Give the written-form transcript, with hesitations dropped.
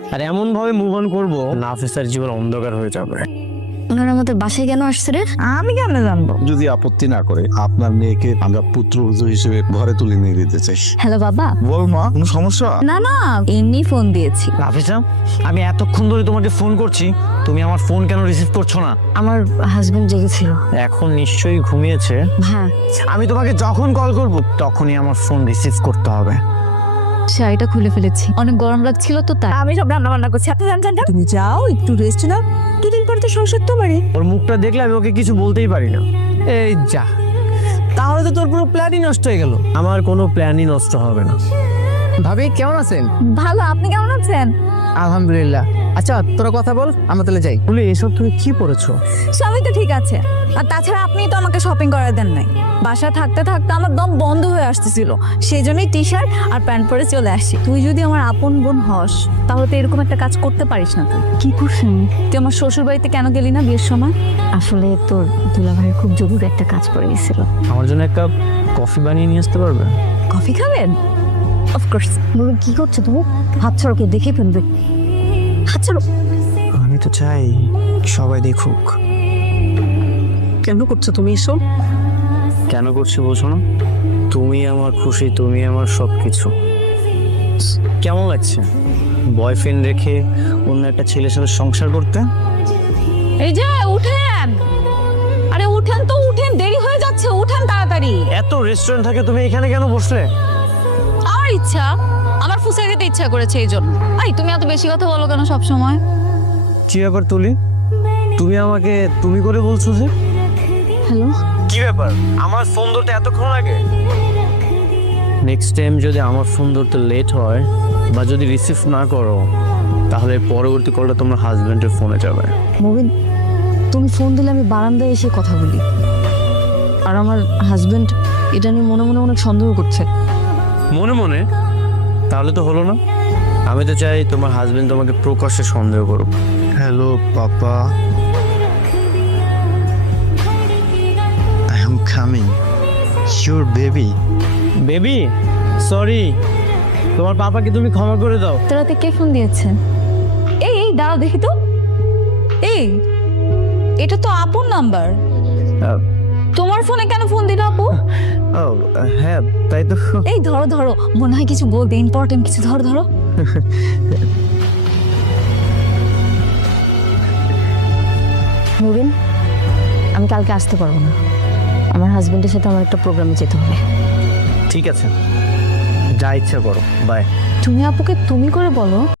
আর এমন ভাবে move on করবো নাফিসার জীবন অন্ধকার হয়ে যাবে। ওনার আমাদের বাসায় কেন আসছে রে? আমি কেন জানবো? যদি আপত্তি না করে আপনার মেয়েকে আমরা পুত্রবধূ হিসেবে ঘরে তুলে নিয়ে দিতে চাই। হ্যালো বাবা। বল মা, কোনো সমস্যা? না না, এমনি ফোন দিয়েছি। নাফিসা, আমি এতক্ষণ ধরে তোমাকে ফোন করছি, তুমি আমার ফোন কেন রিসিভ করছো না? আমার হাজবেন্ড জেগেছিল। এখন নিশ্চয়ই ঘুমিয়েছে। হ্যাঁ, আমি তোমাকে যখন কল করব তখনই আমার ফোন রিসিভ করতে হবে। শাড়িটা খুলে ফেলেছি, অনেক গরম লাগছিল তো তাই। আমি সব রান্না বান্না করছি, আপনি জানছেন না? তুমি যাও, একটু রেস্ট নাও, দুদিন পরে তো সংসার তোমারই। ওর মুখটা দেখলে আমি ওকে কিছু বলতেই পারি না। এই যা, তাহলে তো তোর পুরো প্ল্যানই নষ্ট হয়ে গেল। আমার কোনো প্ল্যানই নষ্ট হবে না। ভাবি কেমন আছেন? ভালো, আপনি কেমন আছেন? আলহামদুলিল্লাহ। আচ্ছা তোরা কথা বল, আমরা তাহলে যাই। বলে এসব তুমি কি পড়েছো? সবই তো ঠিক আছে, আর তাছাড়া আপনি তো আমাকে শপিং করার দেন নাই। বাসা থাকতে থাকতে আমার দম বন্ধ হয়ে আসতেছিল, সেই জন্যই টি শার্ট আর প্যান্ট পরে চলে আসি। তুই যদি আমার আপন বোন হস তাহলে তো এরকম একটা কাজ করতে পারিস না। তুই কি করছেন? তুই আমার শ্বশুর বাড়িতে কেন গেলি না বিয়ের সময়? আসলে তোর দুলাভাইয়ের খুব জরুরি একটা কাজ পড়ে গেছিল। আমার জন্য এক কাপ কফি বানিয়ে নিয়ে আসতে পারবে? কফি খাবেন? অফকোর্স। বলুন কি করছো তুমি? হাত ছাড়ো, কে দেখে ফেলবে। হাত ছাড়ো। আমি তো চাই সবাই দেখুক। কেন করছো তুমি এসব? কেন করছি বলছো না? তুমি আমার খুশি, তুমি আমার সবকিছু। কেমন লাগছে বয়ফ্রেন্ড রেখে অন্য একটা ছেলের সাথে সংসার করতে? এই যে উঠেন, আরে উঠেন তো, উঠেন, দেরি হয়ে যাচ্ছে, উঠেন তাড়াতাড়ি। এত রেস্টুরেন্ট থাকে, তুমি এখানে কেন বসলে? আমার ইচ্ছা, আমার ফুসে খেতে ইচ্ছা করেছে এই জন্য। এই তুমি এত বেশি কথা বলো কেন সব সময়? কি ব্যাপার তুলি, তুমি আমাকে তুমি করে বলছো যে? হ্যালো, কি ব্যাপার, আমার ফোন ধরতে এতক্ষণ লাগে? নেক্সট টাইম যদি আমার ফোন ধরতে লেট হয় বা যদি রিসিভ না করো, তাহলে পরবর্তী কলটা তোমার হাজবেন্ডের ফোনে যাবে। মুবিন, তুমি ফোন দিলে আমি বারান্দায় এসে কথা বলি, আর আমার হাজবেন্ড এটা নিয়ে মনে মনে অনেক সন্দেহ করছে। মনে মনে? তাহলে তো হলো না। আমি তো চাই তোমার হাজবেন্ড তোমাকে প্রকাশ্যে সন্দেহ করুক। Hello papa, I am coming, your baby. Baby, sorry, তোমার পাপাকে তুমি ক্ষমা করে দাও। রাতে কে ফোন দিয়েছে? এই এই দাঁড়াও দেখি তো। এই, এটা তো আপুর নাম্বার। তোমার ফোনে কেন ফোন দিল আপু? ও হ্যাঁ, তাই তো। এই ধরো ধরো, মনে হয় কিছু বলবে, ইম্পর্টেন্ট কিছু। ধরো ধরো। মুবিন, আমি কালকে আসতে পারবো না, আমার হাজবেন্ডের সাথে আমার একটা প্রোগ্রামে যেতে হবে। ঠিক আছে, যা ইচ্ছা করো, বাই। তুমি আপুকে তুমি করে বলো।